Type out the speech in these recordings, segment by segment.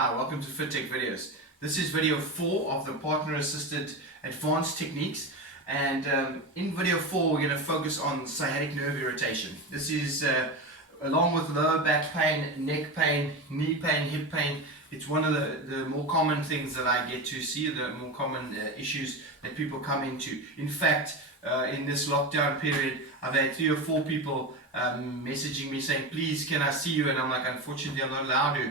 Hi, welcome to FitTech Videos. This is video 4 of the Partner Assisted Advanced Techniques, and in video 4 we're going to focus on sciatic nerve irritation. This is along with lower back pain, neck pain, knee pain, hip pain. It's one of the more common things that I get to see, the more common issues that people come into. In fact, in this lockdown period, I've had 3 or 4 people messaging me saying, please can I see you, and I'm like, unfortunately I'm not allowed to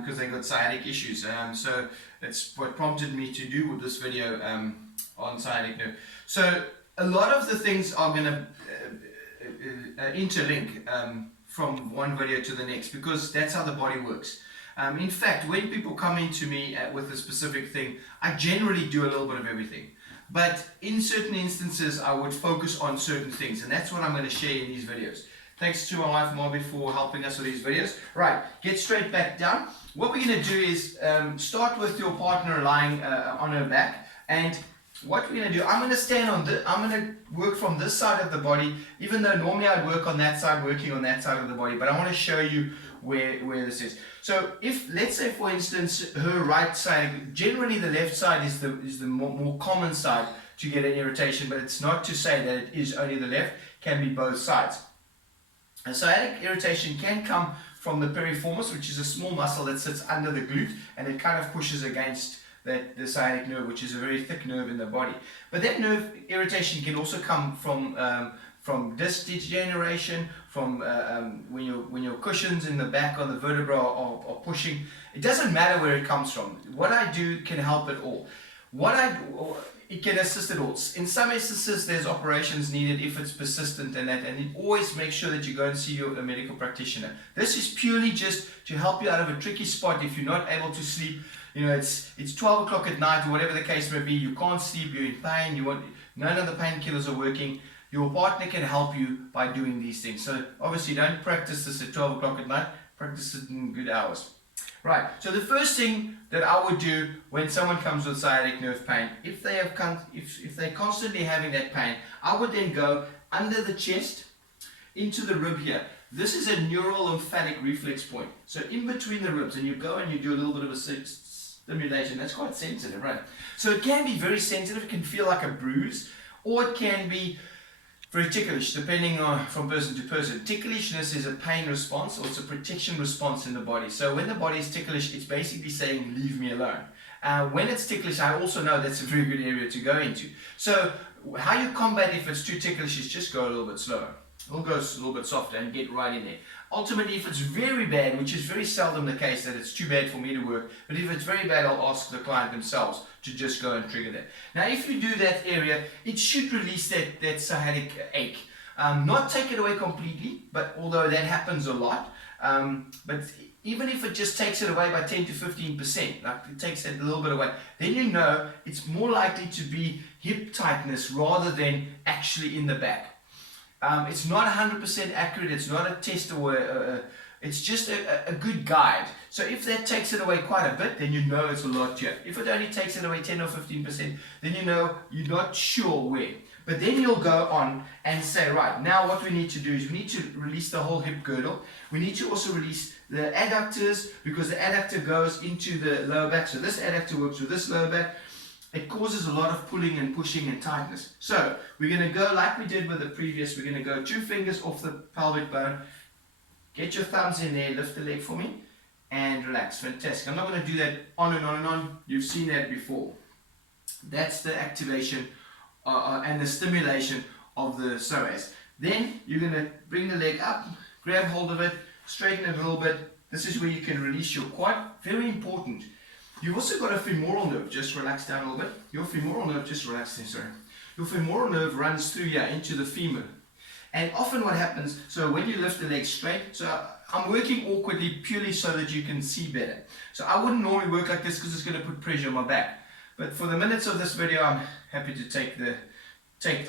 because they got sciatic issues. So that's what prompted me to do with this video on sciatic nerve. So a lot of the things are going to interlink from one video to the next, because that's how the body works. In fact, when people come into me with a specific thing, I generally do a little bit of everything. But in certain instances, I would focus on certain things, and that's what I'm going to share in these videos. Thanks to my wife Marby for helping us with these videos. Right, get straight back down. What we're going to do is start with your partner lying on her back, and what we're going to do, I'm going to stand on this, I'm going to work from this side of the body, even though normally I'd work on that side, working on that side of the body, but I want to show you where this is. So if, let's say for instance, her right side, generally the left side is the more common side to get an irritation, but it's not to say that it is only the left, can be both sides. And sciatic irritation can come from the piriformis, which is a small muscle that sits under the glute, and it kind of pushes against the sciatic nerve, which is a very thick nerve in the body. But that nerve irritation can also come from disc degeneration, from when your cushions in the back of the vertebra are pushing. It doesn't matter where it comes from. What I do can help it all. It can assist it all. In some instances, there's operations needed if it's persistent and you always make sure that you go and see a medical practitioner. This is purely just to help you out of a tricky spot if you're not able to sleep. You know, it's 12 o'clock at night or whatever the case may be, you can't sleep, you're in pain, none of the painkillers are working. Your partner can help you by doing these things. So obviously don't practice this at 12 o'clock at night, practice it in good hours. Right, so the first thing that I would do when someone comes with sciatic nerve pain, if they're constantly having that pain, I would then go under the chest, into the rib here. This is a neural lymphatic reflex point. So in between the ribs, and you go and you do a little bit of a stimulation. That's quite sensitive, right? So it can be very sensitive, it can feel like a bruise, or it can be very ticklish, depending on from person to person. Ticklishness is a pain response, or it's a protection response in the body. So when the body is ticklish, it's basically saying, leave me alone. When it's ticklish, I also know that's a very good area to go into. So how you combat if it's too ticklish is just go a little bit slower. We'll go a little bit softer and get right in there. Ultimately, if it's very bad, which is very seldom the case that it's too bad for me to work, but if it's very bad, I'll ask the client themselves to just go and trigger that. Now, if you do that area, it should release that sciatic ache. Not take it away completely, but although that happens a lot, but even if it just takes it away by 10 to 15%, like it takes it a little bit away, then you know it's more likely to be hip tightness rather than actually in the back. It's not 100% accurate, it's not a test or it's just a good guide. So if that takes it away quite a bit, then you know it's a lot here. If it only takes it away 10 or 15%, then you know you're not sure where. But then you'll go on and say, right, now what we need to do is we need to release the whole hip girdle. We need to also release the adductors, because the adductor goes into the lower back. So this adductor works with this lower back. It causes a lot of pulling and pushing and tightness. So we're going to go like we did with the previous. We're going to go 2 fingers off the pelvic bone. Get your thumbs in there, lift the leg for me, and relax. Fantastic. I'm not going to do that on and on and on. You've seen that before. That's the activation and the stimulation of the psoas. Then you're going to bring the leg up, grab hold of it, straighten it a little bit. This is where you can release your quad. Very important. You've also got a femoral nerve, just relax down a little bit. Your femoral nerve, just relax there, sorry. Your femoral nerve runs through here into the femur. And often what happens, so when you lift the leg straight, so I'm working awkwardly purely so that you can see better. So I wouldn't normally work like this because it's going to put pressure on my back. But for the minutes of this video, I'm happy to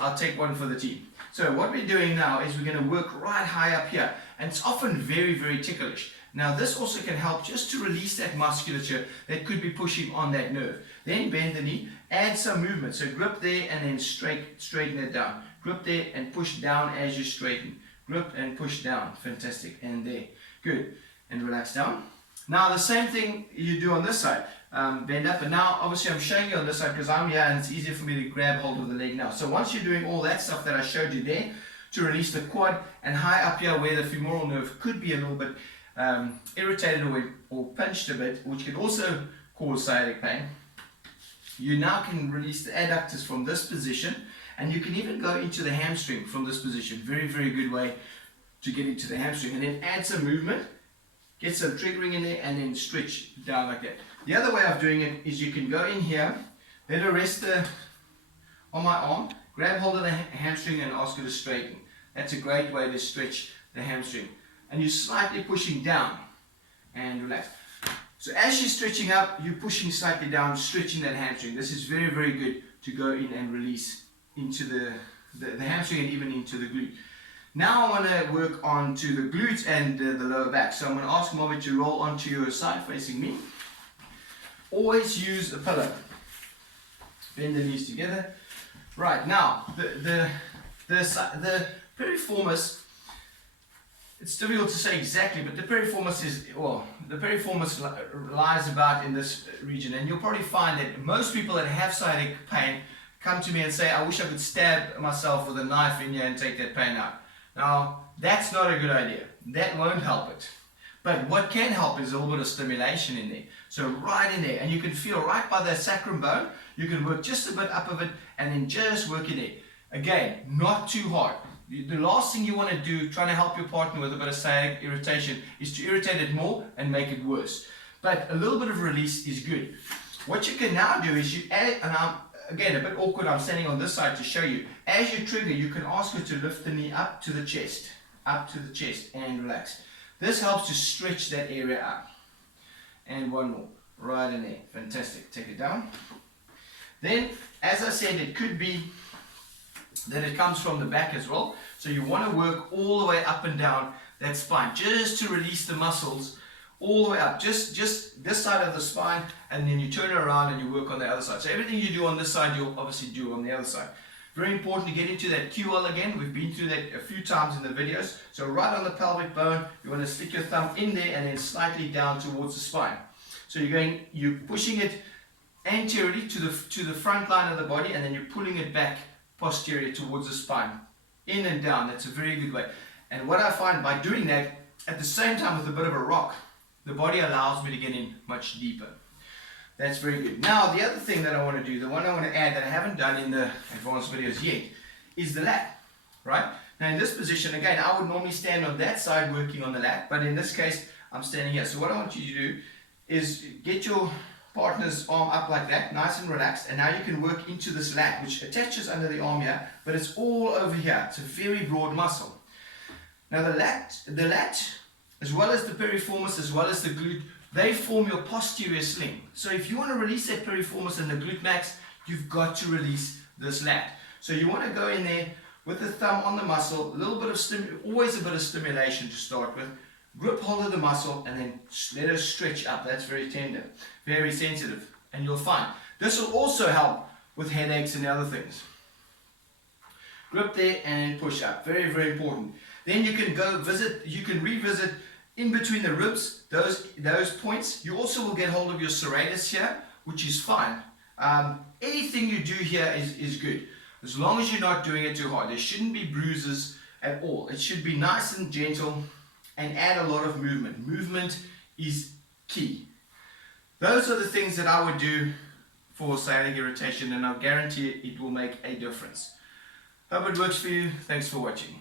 I'll take one for the team. So what we're doing now is we're going to work right high up here. And it's often very, very ticklish. Now this also can help just to release that musculature that could be pushing on that nerve. Then bend the knee, add some movement. So grip there and then straighten it down. Grip there and push down as you straighten. Grip and push down. Fantastic. And there. Good. And relax down. Now the same thing you do on this side, bend up, and now obviously I'm showing you on this side because I'm here and it's easier for me to grab hold of the leg now. So once you're doing all that stuff that I showed you there to release the quad, and high up here where the femoral nerve could be a little bit irritated or pinched a bit, which can also cause sciatic pain, you now can release the adductors from this position, and you can even go into the hamstring from this position. Very, very good way to get into the hamstring, and then add some movement, get some triggering in there, and then stretch down like that. The other way of doing it is you can go in here, let it rest on my arm, grab hold of the hamstring and ask it to straighten. That's a great way to stretch the hamstring. And you're slightly pushing down and relax. So as you're stretching up, you're pushing slightly down, stretching that hamstring. This is very, very good to go in and release into the hamstring and even into the glute. Now I want to work on to the glutes and the lower back. So I'm going to ask Moby to roll onto your side facing me. Always use a pillow. Bend the knees together. Right, now the piriformis, it's difficult to say exactly, but the piriformis lies about in this region, and you'll probably find that most people that have sciatic pain come to me and say, I wish I could stab myself with a knife in here and take that pain out. Now, that's not a good idea. That won't help it. But what can help is a little bit of stimulation in there. So right in there, and you can feel right by that sacrum bone, you can work just a bit up of it and then just work in there. Again, not too hard. The last thing you want to do, trying to help your partner with a bit of sciatic irritation, is to irritate it more and make it worse. But a little bit of release is good. What you can now do is you add, and I'm, again, a bit awkward, I'm standing on this side to show you. As you trigger, you can ask her to lift the knee up to the chest, and relax. This helps to stretch that area out. And one more, right in there. Fantastic. Take it down. Then, as I said, it could be that it comes from the back as well. So you want to work all the way up and down that spine, just to release the muscles all the way up. Just this side of the spine, and then you turn it around and you work on the other side. So everything you do on this side, you'll obviously do on the other side. Very important to get into that QL again. We've been through that a few times in the videos. So right on the pelvic bone, you want to stick your thumb in there and then slightly down towards the spine. So you're pushing it anteriorly to the front line of the body, and then you're pulling it back posterior towards the spine. In and down. That's a very good way. And what I find by doing that, at the same time with a bit of a rock, the body allows me to get in much deeper. That's very good. Now, the other thing that I want to do, the one I want to add that I haven't done in the advanced videos yet, is the lat, right? Now, in this position, again, I would normally stand on that side working on the lat, but in this case, I'm standing here. So what I want you to do is get your partner's arm up like that, nice and relaxed, and now you can work into this lat, which attaches under the arm here, but it's all over here. It's a very broad muscle. Now, the lat, as well as the piriformis, as well as the glute, they form your posterior sling. So if you want to release that piriformis and the glute max, you've got to release this lat. So you want to go in there with the thumb on the muscle, a little bit of always a bit of stimulation to start with. Grip hold of the muscle and then let it stretch up. That's very tender, very sensitive, and you'll find this will also help with headaches and other things. Grip there and push up. Very, very important. Then you can revisit in between the ribs, those points. You also will get hold of your serratus here, which is fine. Anything you do here is good, as long as you're not doing it too hard. There shouldn't be bruises at all. It should be nice and gentle, and add a lot of movement. Movement is key. Those are the things that I would do for sciatic irritation, and I guarantee it will make a difference. Hope it works for you. Thanks for watching.